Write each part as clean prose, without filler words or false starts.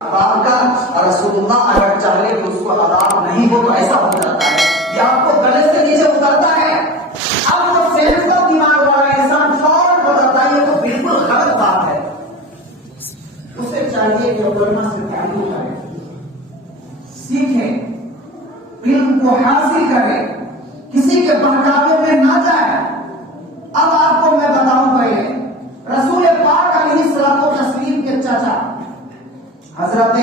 کا رسول اللہ اگر چاہے کہ اس کو عذاب نہیں ہو تو ایسا ہو جاتا ہے، یا آپ کو گلے سے نیچے اترتا ہے، اب وہ صحت کا دماغ والا انسان فوراً بتاتا ہے یہ تو بالکل غلط بات ہے. اسے چاہیے کہ علماء سے تعلیم کرے، سیکھے، علم کو حاصل کرے، کسی کے بہکاوے میں نہ جائے. اب آپ کو میں بتاؤں پہلے رسول پاک علیہ الصلوۃ والتسلیم کے چچا حضرت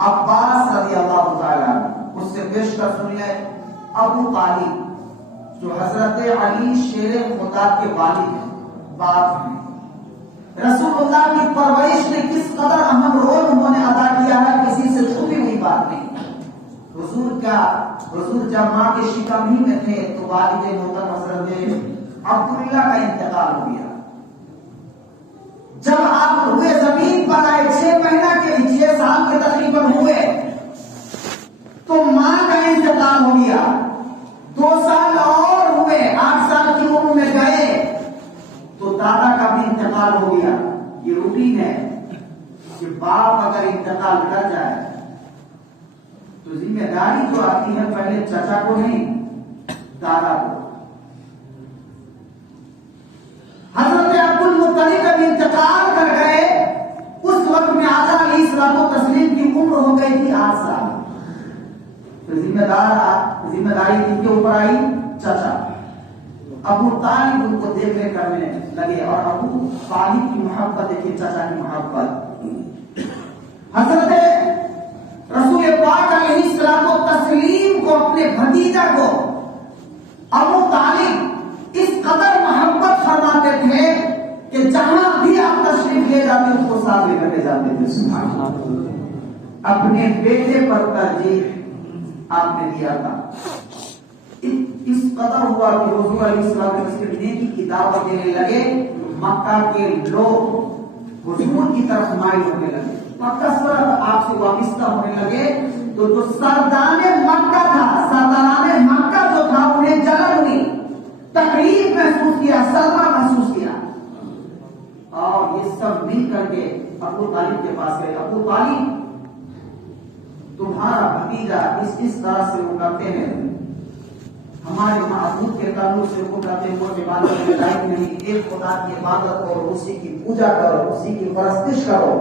عباس رضی اللہ تعالیٰ اس سے پیش کر سنیے ابو طالب جو حضرت علی شیر خدا کے والد ہیں، باپ ہیں. رسول اللہ کی پرورش میں کس قدر اہم رول انہوں نے ادا کیا ہے کسی سے چھپی ہوئی بات نہیں. حضور جب ماں کے شکم ہی میں تھے تو والد محترم حضرت عبداللہ کا انتقال ہو گیا. جب آپ ہوئے زمین پر آئے 6 مہینہ کے 6 سال کے تقریباً ہوئے تو ماں کا انتقال ہو گیا. 2 سال اور ہوئے، 8 سال کی عمر میں گئے تو دادا کا بھی انتقال ہو گیا. یہ روٹین ہے کہ باپ اگر انتقال کر جائے تو ذمہ داری جو آتی ہے پہلے چچا کو نہیں دادا کو. حضرت عبد المطلب جب انتقال کر گئے اس وقت میں آقا علیہ الصلوۃ والتسلیم کی عمر ہو گئی تھی 8 سال. تو ذمہ داری کن کے اوپر آئی؟ چچا. ابو طالب ان کو دیکھ ریکھ کرنے لگے اور ابو طالب کی محبت دیکھیے، چچا کی محبت. حضرت رسول پاک علیہ الصلوۃ والتسلیم کو اپنے بھتیجا کو ابو طالب اس قدر محبت فرماتے تھے کہ جہاں بھی آپ تشریف لے جاتے اس کو ساتھ لے کر لے جاتے تھے. سبحان اللہ. اپنے بیٹے پر ترجیح آپ نے دیا تھا. اس قدر ہوا کہ حضور علیہ السلام نیکی کی دعوت دینے لگے. مکہ کے لوگ حضور کی طرف مائل ہونے لگے، مکہ آپ سے وابستہ ہونے لگے. تو جو سردان مکہ تھا، سرداران مکہ جو تھا انہیں جلن ہوئی، تکلیف محسوس کیا، صدمہ محسوس کیا، اور یہ سب مل کر کے ابو طالب کے پاس گئے. ابو طالب تمہارا بھتیجا اس طرح سے وہ کرتے ہیں، ہمارے معبود کے تعلق سے وہ کرتے ہیں، وہ عبادت کے لائق نہیں. ایک خدا کی عبادت کرو، اسی کی پوجا کرو، اسی کی پرستش کرو.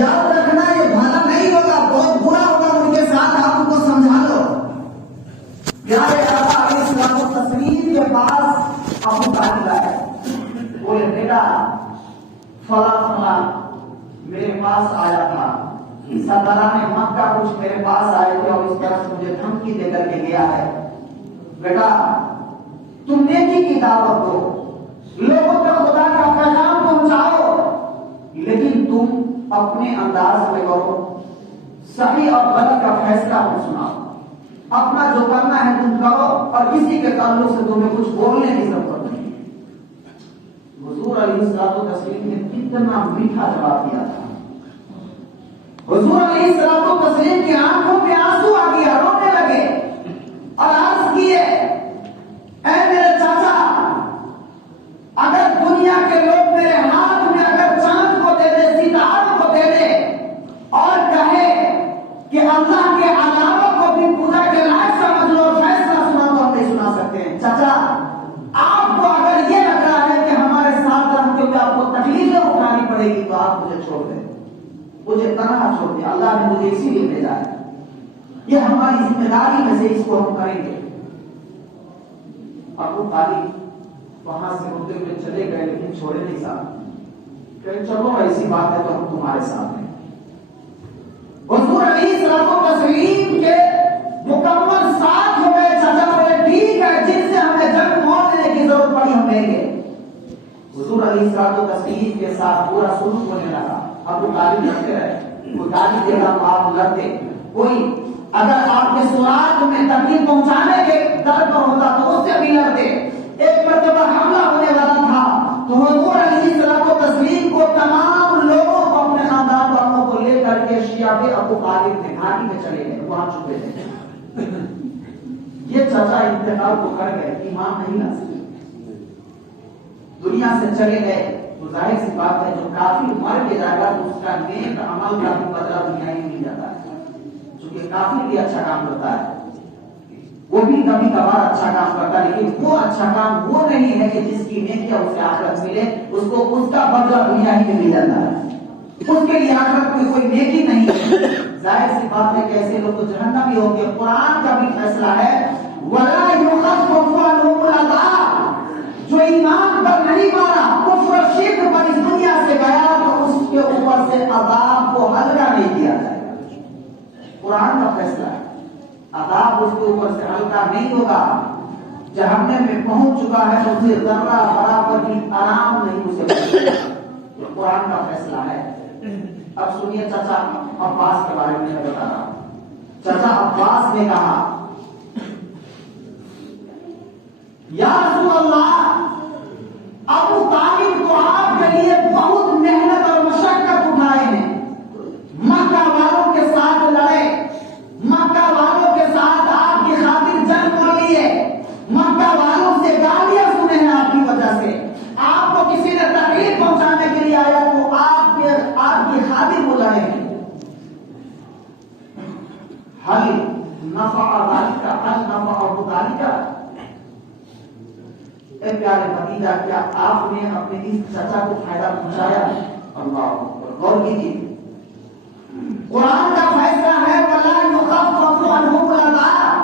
یاد رکھنا یہ بھلا نہیں ہوگا، بہت برا ہوگا. ان کے ساتھ آپ ان کو سمجھا دو. پیارے آقا علیہ الصلوۃ والتسلیم کے پاس ابو طالب آئے، بولے بیٹا فلاں میرے پاس آیا تھا، سرداران مکہ کچھ میرے پاس آئے تھے اور اس طرح مجھے دھمکی دے کر کے گیا ہے. بیٹا تم نیکی کی دعوت دو، لوگوں تک خدا کا پیغام پہنچاؤ، لیکن تم اپنے انداز میں کرو، صحیح اور غلط کا فیصلہ مت سناؤ. اپنا جو کرنا ہے تم کرو اور کسی کے تعلق سے تمہیں کچھ بولنے کی ضرورت نہیں. حضور علیہ الصلوۃ والتسلیم نے کتنا میٹھا جواب دیا تھا. حضور علیہ الصلوۃ والتسلیم کی آنکھوں میں آنسو آ گیا، رونے لگے اور عرض کیے اے میرے چاچا، اگر دنیا کے لوگ میرے ہاتھ میں اگر چاند کو دے دے، ستاروں کو دے دے اور کہے کہ اللہ کے علاوہ کو بھی پوجا کے لائق سمجھ لو، فیصلہ سنا تو ہم نہیں سنا سکتے ہیں. چاچا آپ کو اگر یہ لگ رہا ہے کہ ہمارے ساتھ رہتے ہوئے آپ کو تکلیفیں اٹھانی پڑے گی تو آپ مجھے چھوڑ دیں، مجھے تنہا چھوڑ دیں. اللہ نے مجھے اسی لیے بھیجا ہے، یہ ہماری ذمہ داری میں سے اس کو ہم کریں گے. ابو طالب وہاں سے ہوتے ہوئے چلے گئے لیکن چھوڑے نہیں ساتھ، کہ چلو ایسی بات ہے تو ہم تمہارے ساتھ ہیں. حضور علیہ الصلوۃ والتسلیم کے مکمل ساتھ ہو گئے. چچا بولے ٹھیک ہے، جن سے ہمیں جنگ موت دینے کی ضرورت پڑی ہم لیں گے. حضور علیہ الصلوۃ والتسلیم کے ساتھ پورا سلوک ہونے لگا. ابو طالب لڑتے رہے، وہ گالی دے رہا آپ لڑتے. کوئی اگر آپ کے سراغ میں تکلیف پہنچانے کے در پر ہوتا تو اس سے بھی لڑتے. ایک مرتبہ حملہ ہونے والا تھا تو حضور علیہ الصلوۃ والتسلیم کو تمام لوگوں کو اپنے خاندان والوں کو لے کر کے شیعہ ابو طالب کے گھاٹی میں چلے گئے، وہاں چھپے تھے. یہ چچا انتقال کو کر گئے، ایمان نہیں لا سکے، دنیا سے چلے گئے. تو تو ظاہر سی بات ہے جو کافر مر کے جائے گا تو اس کا نیک عمل کا بھی بدلہ دنیا ہی مل جاتا ہے، چونکہ کافر بھی اچھا کام کرتا ہے، وہ بھی کبھی کبھار اچھا کام کرتا ہے، لیکن وہ اچھا کام وہ نہیں ہے کہ جس کی نیکیاں اسے آخرت ملے، اس کو اس کا بدلہ دنیا ہی میں مل جاتا ہے، اس کے لیے آخرت میں کوئی نیکی نہیں ہے۔ ظاہر سی بات ہے کہ ایسے لوگ تو جہنمی ہوں گے۔ قرآن کا بھی فیصلہ ہے وَلَا يُخَفَّفُ عَنْهُمُ الْعَذَابُ، جو ایمان پر نہیں مارا، کفر و شرک پر اس دنیا سے گیا تو اس کے اوپر سے عذاب کو ہلکا نہیں کیا جائے گا۔ قرآن کا فیصلہ ہے، عذاب اس کے اوپر سے ہلکا نہیں ہوگا۔ جہنم میں پہنچ چکا ہے تو اسے ذرہ برابر بھی آرام نہیں اسے ملے گا۔ یہ قرآن کا فیصلہ ہے۔ اب سنیے چچا عباس کے بارے میں بتا رہا ہوں۔ چچا عباس نے کہا یا رسول اللہ، ابو طالب تو آپ کے لیے بہت محنت اور مشقت اٹھائے ہیں، مکہ والوں کے ساتھ لڑے، مکہ والوں کے ساتھ آپ کی خاطر جنگ کر لیے، مکہ والوں سے گالیاں سنے ہیں آپ کی وجہ سے، آپ کو کسی نے تکلیف پہنچانے کے لیے آیا تو آپ کی خاطر وہ لڑے ہیں۔ حل نفع ذالک، حل نفع ابو طالب، اے پیارے بھتیجا کیا آپ نے اپنے اس چچا کو فائدہ پہنچایا؟ اللہ غور کیجیے، قرآن کا فیصلہ ہے وَلَا يُخَفَّفُ عَنْهُمُ الْعَذَابُ،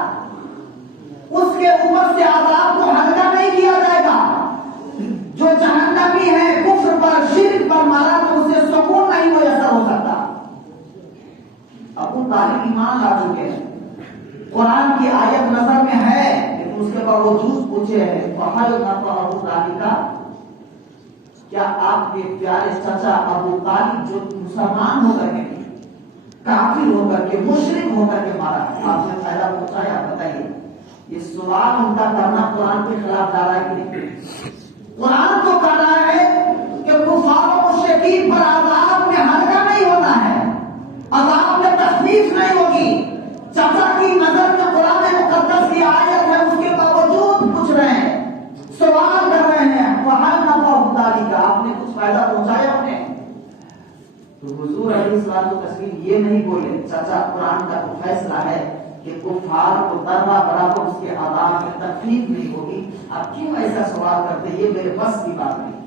اس کے اوپر سے عذاب کو ہلکا نہیں کیا جائے گا۔ جو جہنمی ہے کفر پر شرک پر مارا تو اسے سکون نہیں میسر ہو سکتا۔ ابو طالب ایمان لا چکے ہیں، قرآن کی آیت نظر میں ہے، لیکن اس کے باوجود پوچھے ہیں فَحَلْ نَفَعَ ابو طالب کا، کیا آپ کے پیارے چچا ابو طالب جو مسلمان ہو کر کے کافر ہو کر کے مشرک ہو کر کے مارا، آپ نے فائدہ پہنچایا؟ بتائیے۔ یہ سوال ان کا کرنا قرآن کے خلاف جا رہا ہے کہ نہیں؟ قرآن تو کہہ رہا ہے کہ کفار و مشرکین پر عذاب میں ہلکا نہیں ہونا ہے، عذاب میں تخفیف نہیں ہوگی۔ چچا کی نظر میں قرآن مقدس کی آیت ہے، اس کے باوجود پوچھ رہے ہیں، سوال کر رہے ہیں وَحَلْ نَفَعَ ابو طالب کا، آپ نے کچھ فائدہ پہنچایا انہیں؟ تو حضور علیہ الصلوۃ والتسلیم یہ نہیں بولے، چچا قرآن کا تو فیصلہ ہے کہ کفار کو ذرہ برابر اس کے عذاب میں تکلیف نہیں ہوگی، آپ کیوں ایسا سوال کرتے؟ یہ میرے بس کی بات نہیں۔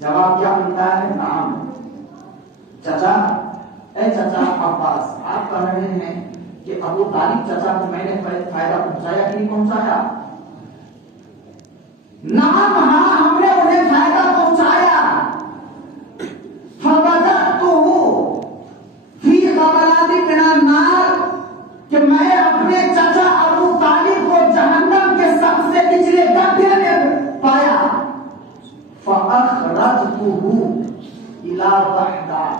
جواب کیا ملتا ہے؟ نعم چچا، اے چچا عباس، آپ کہہ رہے ہیں کہ ابو طالب چچا کو میں نے فائدہ پہنچایا کہ نہیں پہنچایا؟ نعم، ہاں ہم نے انہیں فائدہ پہنچایا۔ کہ میں اپنے چچا ابو طالب کو جہنم کے سب سے نچلے گڈھے میں پایا، فَأَخْرَجْتُهُ إِلَى وَحْدَةٍ،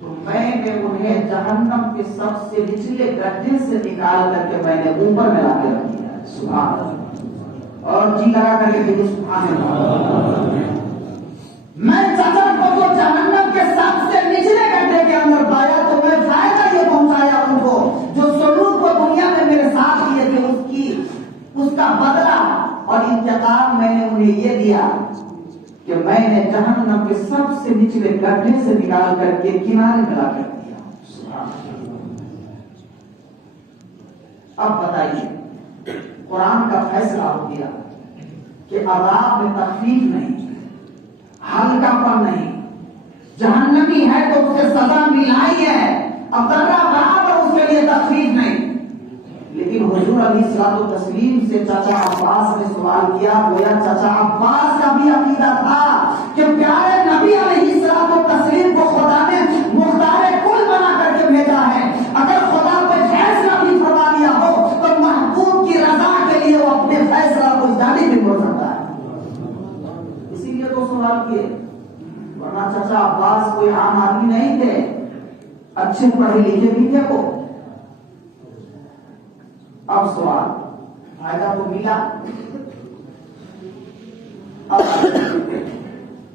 تو میں نے انہیں جہنم کے سب سے نچلے گڈھے سے نکال کر کے میں نے اوپر میں لا کے رکھ دیا۔ سبحان اللہ، اور جی لگا کر کے کہیے سبحان اللہ۔ میں چچا کو جو جہنم کے سب سے نچلے گڈھے کے اندر پایا تو میں فائدہ یہ پہنچایا ان کو، جو سلوک کو دنیا میں میرے ساتھ کیے تھے اس کا بدلہ اور انتقام میں نے انہیں یہ دیا کہ میں نے جہنم کے سب سے نچلے گڈھے سے نکال کر کے کنارے میں لا کر دیا۔ اب بتائیے، قرآن کا فیصلہ ہو گیا کہ عذاب میں تخفیف نہیں، ہلکا پن نہیں، جہنمی ہے تو اسے سزا ملائی ہے، اب ذرہ برابر اس کے لیے تخفیف نہیں۔ لیکن حضور علیہ الصلوۃ والتسلیم سے چچا عباس نے سوال کیا، گویا چچا عباس کا بھی عقیدہ تھا کہ پیارے نبی علیہ الصلوۃ والتسلیم کو خدا نے مختار کل بنا کر کے بھیجا ہے، اگر خدا کوئی فیصلہ بھی فرما دیا ہو تو محبوب کی رضا کے لیے وہ اپنے فیصلہ کو جاری بھی کر سکتا ہے۔ اسی لیے تو سوال کیے، ورنہ چچا عباس کوئی عام آدمی نہیں تھے، اچھے پڑھے لکھے بھی تھے وہ۔ اب سوال، فائدہ تو ملا، اب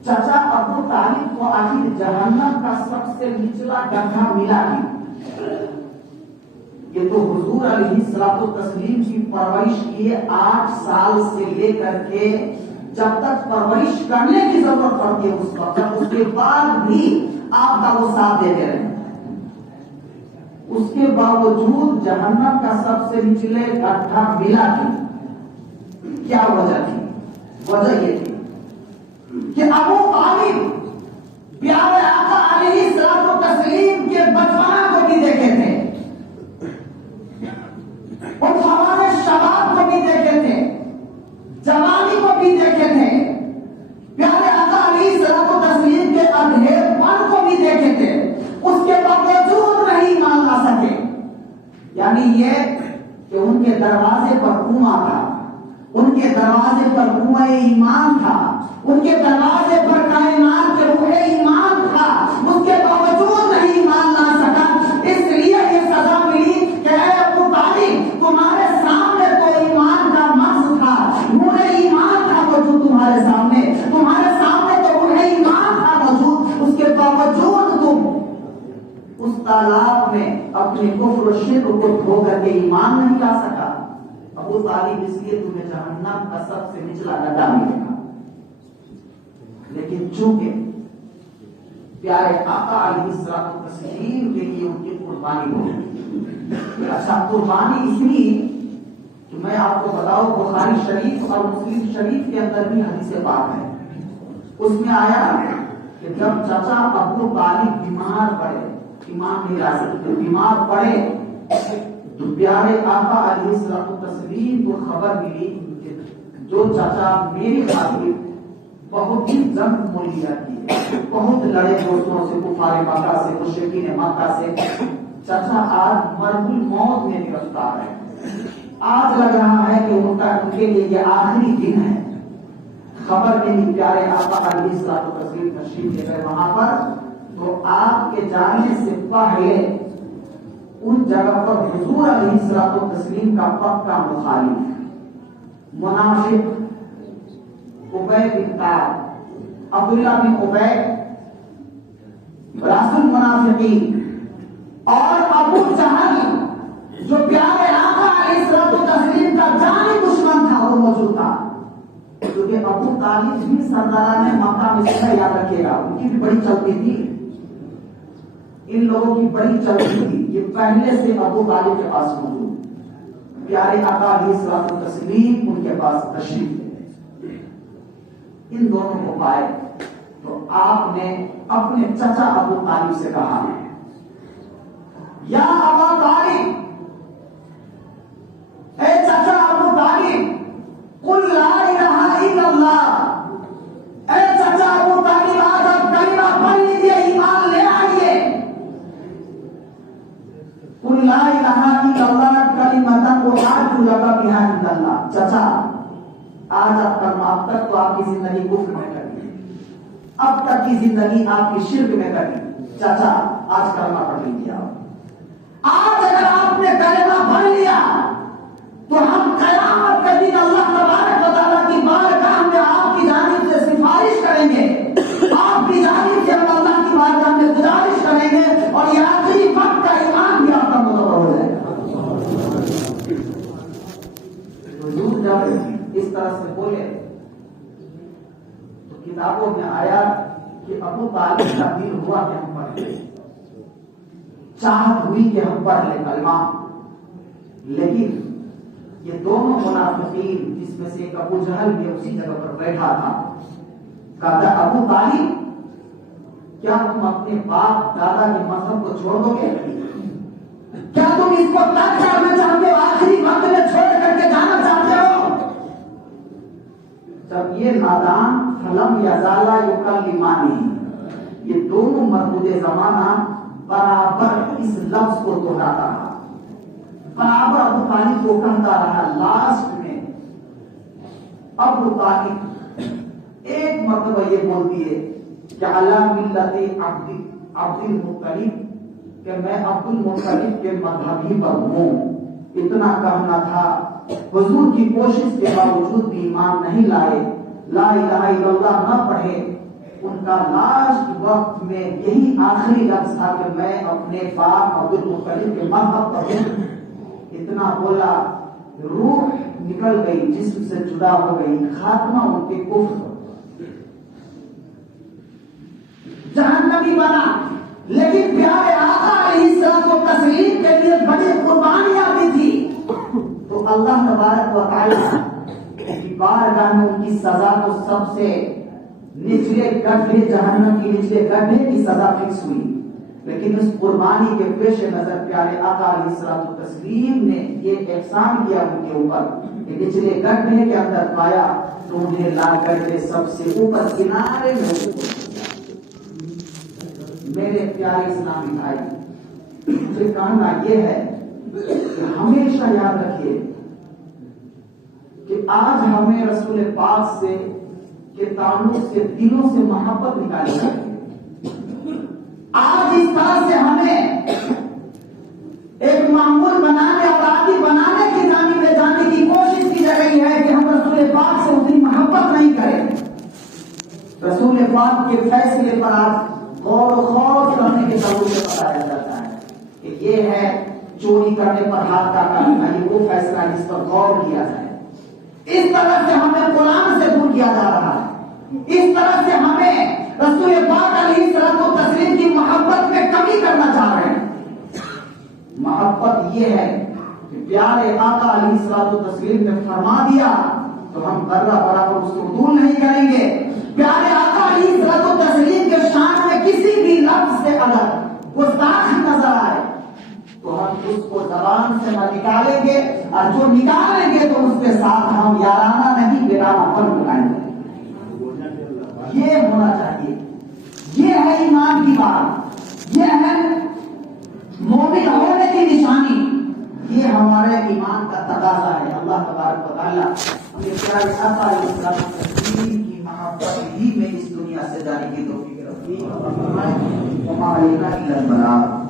چچا ابو طالب کو آخر جہنم کا سب سے نچلا گڈھا ملا نہیں، یہ تو حضور علیہ الصلوۃ والتسلیم کی پرورش کی 8 سال سے لے کر کے جب تک پرورش کرنے کی ضرورت پڑتی ہے اس وقت، جب اس کے بعد بھی آپ کا وہ ساتھ دیتے رہے، اس کے باوجود جہنم کا سب سے نچلے گڈھا ملا تھی۔ کیا وجہ تھی؟ وجہ یہ تھی کہ ابو طالب پیارے آقا علیہ الصلوۃ والتسلیم کے بچپنا کو بھی دیکھے تھے، ان ہمارے شباب کو بھی دیکھے تھے، جوانی کو بھی دیکھے تھے، پیارے آقا علیہ الصلوۃ والتسلیم کے اندھیر پن کو بھی دیکھے تھے، اس کے باوجود نہیں مان لا سکے۔ یعنی یہ کہ ان کے دروازے پر کنواں تھا، ان کے دروازے پر کنویں ایمان تھا، ان کے دروازے پر کائنات کے روح ایمان تھا، اس کے باوجود نہیں مان لا سکا۔ اس لیے یہ سزا ملی کہ اے ابو طالب، تمہارے سامنے تو ایمان کا مغز تھا، روح ایمان تھا موجود تمہارے سامنے، تمہارے سامنے تو روح ایمان تھا موجود، اس کے باوجود تم اس تالاب میں اپنے کفر و شرک کو دھو کر کے ایمان نہیں لا سکا۔ ابو طالب اس لیے تمہیں جہنم کا سب سے نچلا گڈھا ملے گا، لیکن چونکہ پیارے آقا علیہ الصلوۃ والتسلیم کے لیے ان کی قربانی ہوگی۔ اچھا، قربانی اس لیے کہ میں آپ کو بتاؤں، بخاری شریف اور مسلم شریف کے اندر بھی حدیث پاک ہے، اس میں آیا کہ جب چچا ابو طالب بیمار پڑے، ایمان نہیں لا سکتے، بیمار پڑے، تو پیارے آقا علیہ الصلوۃ والتسلیم کو خبر ملی کہ جو چچا میری خاطر بہت ہی جنگ مولیا کی، بہت لڑے دوستوں سے، کفار مکہ سے، مشرکین مکہ سے، چچا آج مرگ الموت میں گرفتار ہے، آج لگ رہا ہے کہ ان کے لیے یہ آخری دن ہے۔ خبر ملی، پیارے آقا علیہ الصلوۃ والتسلیم تشریف لے گئے وہاں پر، تو آپ کے جانے سے پہلے ان جگہ پر حضور علیہ الصلوۃ والتسلیم کا پکا مخالف منافق ابی بن کعب، عبداللہ بن ابی، راس المنافقین، اور ابو جہل جو پیارے آقا علیہ الصلوۃ والتسلیم کا جانی دشمن تھا، وہ موجود تھا۔ کیونکہ ابو طالب بھی سرداران مکہ میں سے، یاد رکھیے گا، ان کی بھی بڑی چلتی تھی، ان لوگوں کی بڑی چلتی تھی، یہ پہلے سے ابو طالب کے پاس موجود، پیارے آقا علیہ الصلوۃ والتسلیم ان کے پاس تشریف لے، ان دونوں کو پائے تو آپ نے اپنے چچا ابو طالب سے کہا، یا ابا طالب، اے چچا ابو طالب، قل لا الہ الا اللہ، اے چچا ابو طالب، آج آپ کلمہ پڑھ لیجیے، ایمان لے آئیے۔ قل لا الہ الا اللہ کلمۃ احاج لک بہا عند اللہ۔ چچا آج آپ کلمہ، اب تک تو آپ کی زندگی کفر میں کٹی، اب تک کی زندگی آپ کی شرک میں کٹی، چچا آج کلمہ پڑھ لیجیے۔ آج اگر آپ نے کلمہ پڑھ لیا تو ہم قیامت کے دن اللہ تبارک و تعالیٰ کی بارگاہ میں آپ کی جانب سے سفارش کریں گے، آپ کی جانب سے ہم اللہ کی بارگاہ میں گزارش کریں گے، اور یہ آخری وقت کا ایمان بھی آپ کا متبر ہو جائے گا۔ حضور جب اس طرح سے بولے تو کتابوں میں آیا کہ ابو طالب کا دل ہوا کہ ہم پڑھ لیں، چاہت ہوئی کہ ہم پڑھ لیں کلمہ، لیکن یہ دونوں منافقین، جس میں سے ایک ابو جہل بھی اسی جگہ پر بیٹھا تھا، کہا ابو طالب، کیا تم اپنے باپ دادا کے مذہب کو چھوڑ دو گے؟ کیا تم اس کو ترک کرنا چاہتے ہو، آخری وقت میں چھوڑ کر کے جانا چاہتے ہو؟ جب یہ نادان فلم یزالا یکلمانی، یہ دونوں مربوط زمانہ برابر اس لفظ کو دہراتا رہا، برابر ابو طالب کو کہتا رہا۔ لاسٹ میں ابو طالب ایک مرتبہ یہ بولتی ہے کہ علی ملت عبد المطلب، کہ میں عبد المطلب کے مذہبی پر ہوں، اتنا کہنا تھا۔ حضور کی کوشش کے باوجود بھی ایمان نہیں لائے، لا الہ الا اللہ نہ پڑھے، ان کا لاسٹ وقت میں یہی آخری لفظ تھا کہ میں اپنے باپ عبد المطلب کے مذہب پر ہوں، اتنا بولا روح نکل گئی، جسم سے جدا ہو گئی، خاتمہ ان کے کفر، جہنمی بنا۔ لیکن پیارے آقا علیہ الصلوۃ والتسلیم کے لیے بڑی قربانیاں بھی تھی، تو اللہ تبارک و تعالی کی بارگاہ میں ان کی سزا تو سب سے نچلے گڈھے، جہنم کی نچلے گڈھے کی سزا فکس ہوئی، لیکن اس قربانی کے پیش نظر پیارے آقا علیہ الصلوۃ والتسلیم نے یہ احسان کیا ان کے اوپر کہ نچلے گڈھے کے اندر پایا تو انہیں لا کر کے سب سے اوپر کنارے میں۔ میرے پیارے اسلامی بھائی، مجھے کہنا یہ ہے کہ ہمیشہ یاد رکھیے کہ آج ہمیں رسول پاک سے کے تعلق سے دلوں سے محبت نکالی جاتی ہے۔ آج اس طرح سے ہمیں ایک معمول بنانے اور عادی بنانے کی جانب لے جانے کی کوشش کی جا رہی ہے کہ ہم رسول پاک سے اتنی محبت نہیں کریں۔ رسول پاک کے فیصلے پر آج غور و خوض کرنے کے ضرور سے بتایا جاتا ہے کہ یہ ہے چوری کرنے پر ہاتھ کاٹنا، یہ وہ فیصلہ ہے جس پر غور کیا جائے۔ اس طرح سے ہمیں قرآن سے دور کیا جا رہا ہے، اس طرح سے ہمیں رسول پاک علیہ الصلوۃ والتسلیم کی محبت میں کمی کرنا چاہ رہے ہیں۔ محبت یہ ہے کہ پیارے آقا علیہ الصلوۃ والتسلیم نے فرما دیا تو ہم ذرہ برابر اس کو قبول نہیں کریں گے۔ پیارے آقا علیہ الصلوۃ والتسلیم کے شان میں کسی بھی لفظ سے اگر گستاخی نظر آئے تو ہم اس کو زبان سے نہ نکالیں گے، اور جو نکالیں گے تو اس کے ساتھ ہم یارانہ نہیں بیرانہ پن بنائیں گے۔ یہ ہونا چاہیے، یہ ہے ایمان کی بات، یہ ہے مومن ہونے کی نشانی، یہ ہمارے ایمان کا تقاضا ہے۔ اللہ تبارک و تعالیٰ ہمیں پیارے آقا علیہ الصلوۃ والتسلیم کی محبت ہی میں اس دنیا سے جانے کی توفیق رکھے۔ وما علینا الا البلاغ۔